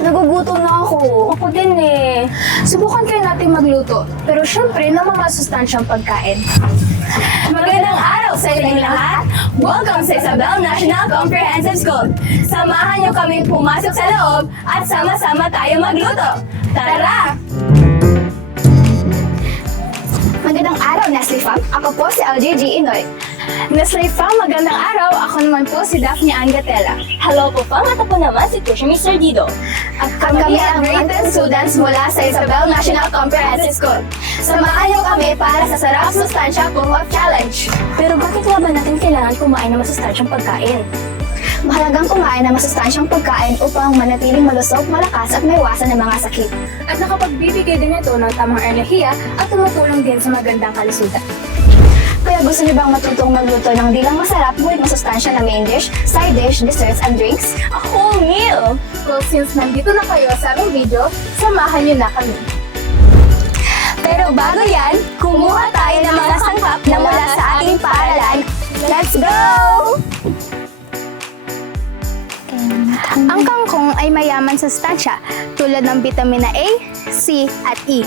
Nagugutom na ako. Ako din eh. Subukan kayo natin magluto. Pero syempre, ng mga masustansyang pagkain. Magandang araw sa inyong lahat! Welcome sa Isabel National Comprehensive School! Samahan niyo kami pumasok sa loob at sama-sama tayo magluto! Tara! Magandang araw, Nestle Fam. Ako po si LJG Inoy. Nestle Fam, magandang araw. Ako naman po si Daphne Ann Gatela. Hello po fam, at ako naman si Teacher Mr. Dido. At kami ang grade 10 students mula sa Isabel National Comprehensive School. Samahan niyo kami para sa Sarap Sustansya Pull-Up Challenge. Pero bakit nga ba natin kailangan kumain ng masustansyang pagkain? Mahalagang kumain ng masustansyang pagkain upang manatiling malusog, malakas at maiwasan ng mga sakit. At nakapagbibigay din ito ng tamang enerhiya at tumutulong din sa magandang kalusugan. Kaya gusto niyo bang matutong magluto ng di lang masarap ngunit masustansya na main dish, side dish, desserts, and drinks? A whole meal! Well, since nandito na kayo sa aming video, samahan niyo na kami. Pero bago yan, kumuha tayo ng mga sangkap na mula sa ating paaralan. Let's go! Ang kangkong ay mayaman sa sustansya tulad ng bitamina A, C, at E.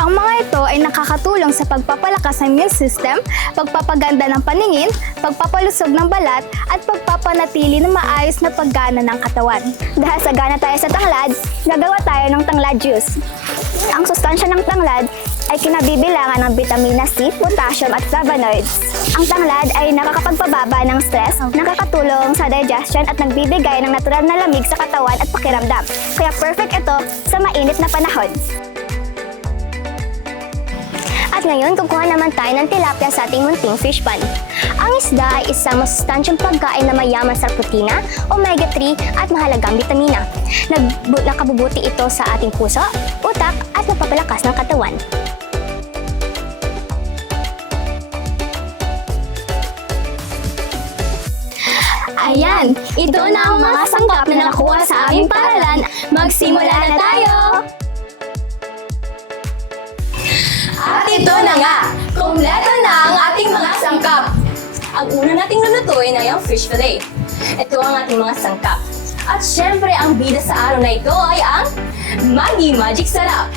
Ang mga ito ay nakakatulong sa pagpapalakas ng immune system, pagpapaganda ng paningin, pagpapalusog ng balat, at pagpapanatili ng maayos na paggana ng katawan. Dahil sagana tayo sa tanglad, gagawa tayo ng tanglad juice. Ang sustansya ng tanglad ay kinabibilangan ng vitamina C, potassium at flavonoids. Ang tanglad ay nakakapagpababa ng stress, nakakatulong sa digestion at nagbibigay ng natural na lamig sa katawan at pakiramdam. Kaya perfect ito sa mainit na panahon. At ngayon, kukuha naman tayo ng tilapia sa ating munting fish pan. Ang isda ay isang masustansyang pagkain na mayaman sa protina, omega-3 at mahalagang bitamina. Nakabubuti ito sa ating puso, utak at napapalakas ng katawan. Ayan, ito na ang mga sangkap na nakuha sa aming paaralan. Magsimula na tayo! At ito na nga, kumpleto na ang ating mga sangkap. Ang una nating lulutuin ay ang fish fillet. Ito ang ating mga sangkap. At syempre, ang bida sa araw na ito ay ang Maggi Magic Sarap.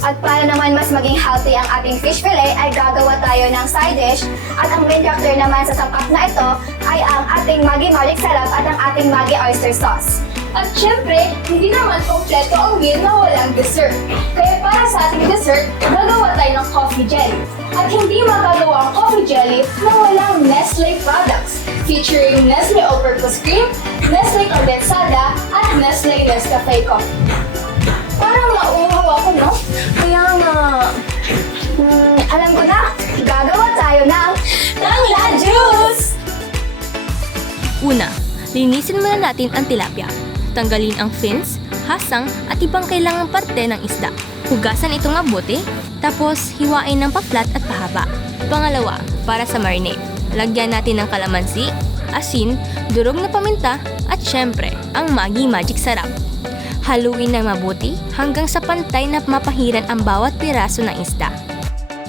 At para naman mas maging healthy ang ating fish fillet, ay gagawa tayo ng side dish. At ang main character naman sa sangkap na ito ay ang ating Maggi Magic Sarap at ang ating Maggi Oyster Sauce. At syempre, hindi naman kompleto ang meal na walang dessert. Kaya para sa ating dessert, gagawa tayo ng coffee jelly. At hindi magagawa ang coffee jelly na walang Nestle products, featuring Nestle All-Purpose Cream, Nestle Condensada, at Nestle Nescafe Coffee. Parang nauuhaw ako, no? Kaya nga, Alam ko na! Gagawa tayo ng tanglad juice! Una, linisin muna natin ang tilapia. Tanggalin ang fins, hasang at ibang kailangang parte ng isda. Hugasan itong mabuti, tapos hiwain ng pa-flat at pahaba. Pangalawa, para sa marinade. Lagyan natin ng kalamansi, asin, durog na paminta, at syempre, ang Maggi Magic Sarap. Haluin ng mabuti hanggang sa pantay na mapahiran ang bawat piraso ng isda.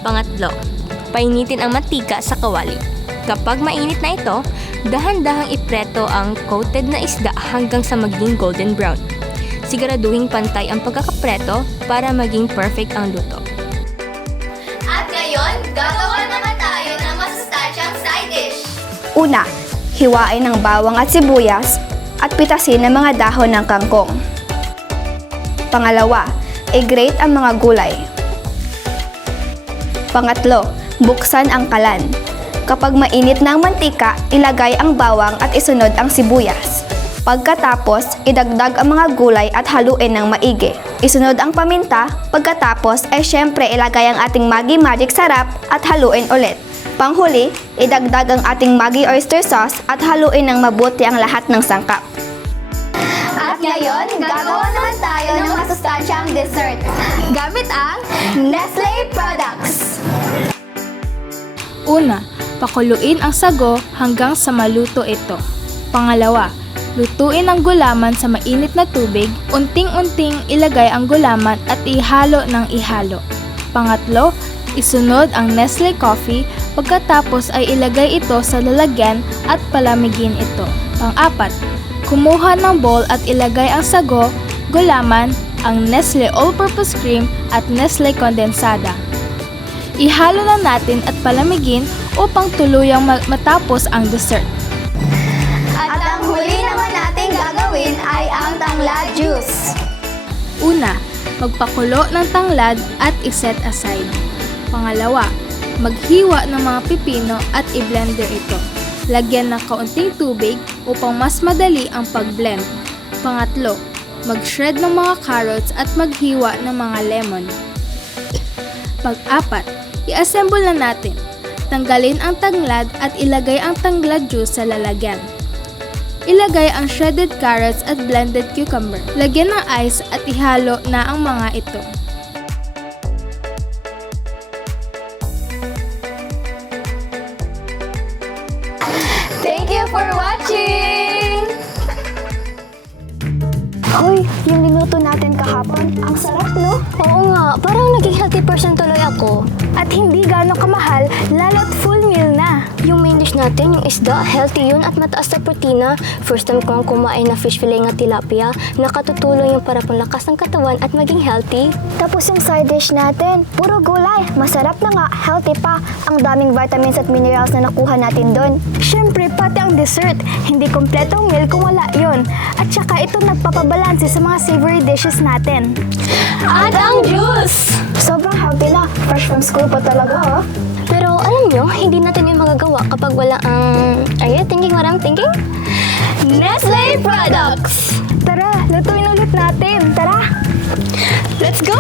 Pangatlo, painitin ang mantika sa kawali. Kapag mainit na ito, dahan-dahang ipreto ang coated na isda hanggang sa maging golden brown. Siguraduhin pantay ang pagkakapreto para maging perfect ang luto. At ngayon, gagawa naman tayo ng masustansyang side dish. Una, hiwain ng bawang at sibuyas at pitasin ng mga dahon ng kangkong. Pangalawa, i-grate ang mga gulay. Pangatlo, buksan ang kalan. Kapag mainit na ang mantika, ilagay ang bawang at isunod ang sibuyas. Pagkatapos, idagdag ang mga gulay at haluin ng maigi. Isunod ang paminta, pagkatapos ay syempre ilagay ang ating Maggi Magic Sarap at haluin ulit. Panghuli, idagdag ang ating Maggi Oyster Sauce at haluin ng mabuti ang lahat ng sangkap. At ngayon, gagawa naman tayo ng masustansyang dessert gamit ang Nestle products. Una, pakuluin ang sago hanggang sa maluto ito. Pangalawa, lutuin ang gulaman sa mainit na tubig, unting-unting ilagay ang gulaman at ihalo ng ihalo. Pangatlo, isunod ang Nestle coffee, pagkatapos ay ilagay ito sa lalagyan at palamigin ito. Pang-apat, Kumuha ng bowl at ilagay ang sago, gulaman, ang Nestle All-Purpose Cream at Nestle Condensada. Ihalo na natin at palamigin upang tuluyang matapos ang dessert. At ang huli naman nating gagawin ay ang tanglad juice. Una, magpakulo ng tanglad at iset aside. Pangalawa, maghiwa ng mga pipino at i-blender ito. Lagyan ng kaunting tubig upang mas madali ang pag-blend. Pangatlo, mag-shred ng mga carrots at maghiwa ng mga lemon. Pag-apat, i-assemble na natin. Tanggalin ang tanglad at ilagay ang tanglad juice sa lalagyan. Ilagay ang shredded carrots at blended cucumber. Lagyan ng ice at ihalo na ang mga ito. Thank you for watching! Hoy, yung niluto natin kahapon, ang sarap no? Oo nga, parang naging healthy person tuloy ako. At hindi gano'ng kamahal, lalo't full meal na. Yung main dish natin, yung isda, healthy yun at mataas na protina. First time ko ang kumain na fish fillet nga tilapia. Nakatutulong yung para panglakas ng katawan at maging healthy. Tapos yung side dish natin, puro gulay. Masarap na nga, healthy pa. Ang daming vitamins at minerals na nakuha natin doon. Siyempre, pati ang dessert. Hindi kompletong meal kung wala yun. At saka ito nagpapabalanse sa mga savory dishes natin. At ang juice! Sobrang healthy na. Fresh from school pa talaga, ha? Pero alam nyo, hindi natin yung magagawa kapag wala ang... Are you thinking what I'm thinking? Nestle products! Tara, lutuin ulit natin. Tara! Let's go!